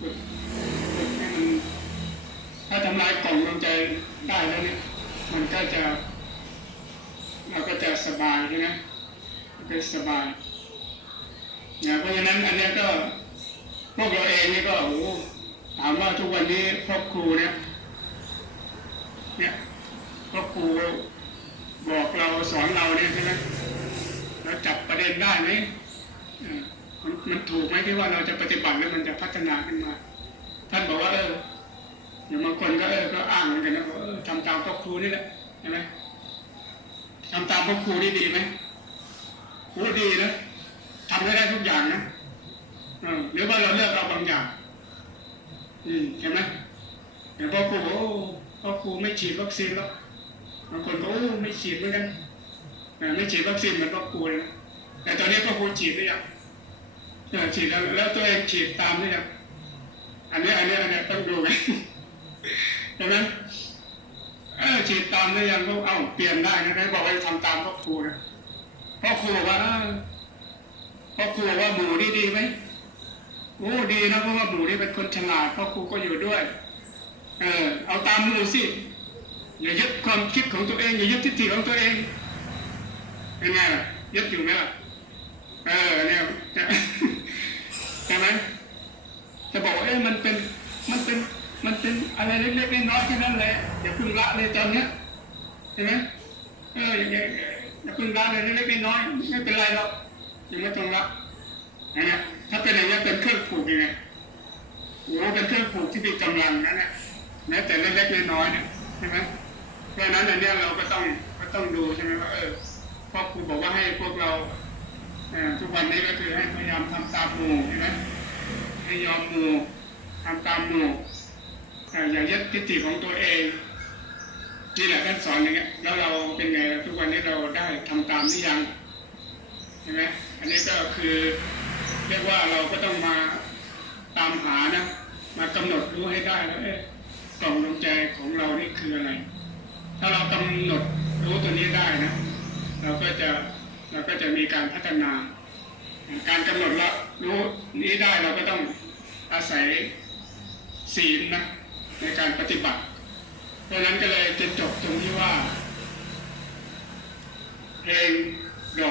ฝึกให้มันถ้าทำลายกล่องดวงใจได้แล้วเนี่ยมันก็จะเราก็จะสบายใช่ไหมก็สบายเนี่ยเพราะฉะนั้นอันนี้ก็พวกเราเองนี่ก็โอ้ถามว่าทุกวันนี้ครอครูเนี่ยเนี่ยครอครูบอกเราสอนเราเนี่ยใช่ไหมเราจับประเด็นได้ไหม มันมันถูกไหมที่ว่าเราจะปฏิบัติแล้วมันจะพัฒนาขึ้นมา ท่านบอกว่าเอออย่างบางคนก็เออก็อ้างเหมือนกันนะบอกเออทำตามพ่อครูนี่แหละใช่ไหมทำตามพ่อครูนี่ดีไหมครูดีนะทำให้ได้ทุกอย่างนะเออหรือว่าเราเลือกเอาบางอย่าง อืมเห็นไหมอย่างพ่อครูโอ้พ่อครูไม่ฉีดวัคซีนแล้วบางคนก็โอ้ไม่ฉีดเหมือนกันไม่ฉีดวัคซีนเหมือนพ่อครูเลยนะแต่ตอนนี้พ่อครูฉีดหรือยัง ฉีดแล้วแล้วตัวเองฉีดตามหรือยังอันนี้อันนี้อันนี้ต้องดูไหมใช่ไหมเออฉีดตามหรือยังก็เอ้าเปลี่ยนได้นะได้บอกว่าทำตามพ่อครูนะพ่อครูบอกว่าพ่อครูบอกว่าหมูนี่ดีไหมโอ้ดีนะเพราะว่าหมูนี่เป็นคนฉลาดพ่อครูก็อยู่ด้วย เออเอาตามหมูสิอย่ายึดความคิดของตัวเองอย่ายึดทิฏฐิของตัวเองเป็นไงล่ะยึดอยู่ไหมล่ะเออเนี่ยจะ จะบอกว่าเอ้ยมันเป็นมันเป็นมันเป็นอะไรเล็กๆน้อยๆแค่นั้นแหละอย่าเพึ่งละเลยตอนเนี้ยใช่ไหมเอออย่าอย่าอย่าเพึ่งละเลยเล็กๆน้อยๆไม่เป็นไรหรอกยังไม่ต้องละนะฮะถ้าเป็นอย่างนี้เป็นเครื่องผูกยังไงโอ้เป็นเครื่องผูกที่มีกำลังนะเนี่ยแม้แต่เล็กๆน้อยๆเนี่ยใช่ไหมเพราะนั้นอันเนี้ยเราก็ต้องก็ต้องดูใช่ไหมว่าเออพ่อครูบอกว่าให้พวกเราทุกวันนี้ก็คือให้พยายามทำตามหมู่ใช่ไหม ให้ยอมหมู่ทำตามหมู่อ่อย่ายึดทิฏฐิของตัวเองนี่แหละท่านสอนอย่างเงี้ยแล้วเราเป็นไงทุกวันนี้เราได้ทำตามหรือยังใช่ไหมอันนี้ก็คือเรียกว่าเราก็ต้องมาตามหานะมากำหนดรู้ให้ได้แล้วเอ๊ะกล่องดวงใจของเรานี่คืออะไร ถ้าเรากำหนดรู้ตัวนี้ได้นะ เราก็จะเราก็จะมีการพัฒนา การกำหนดละรู้นี้ได้เราก็ต้อง อาศัยศีลนะในการปฏิบัติดังนั้นก็เลยจะจบตรงที่ว่าเพลง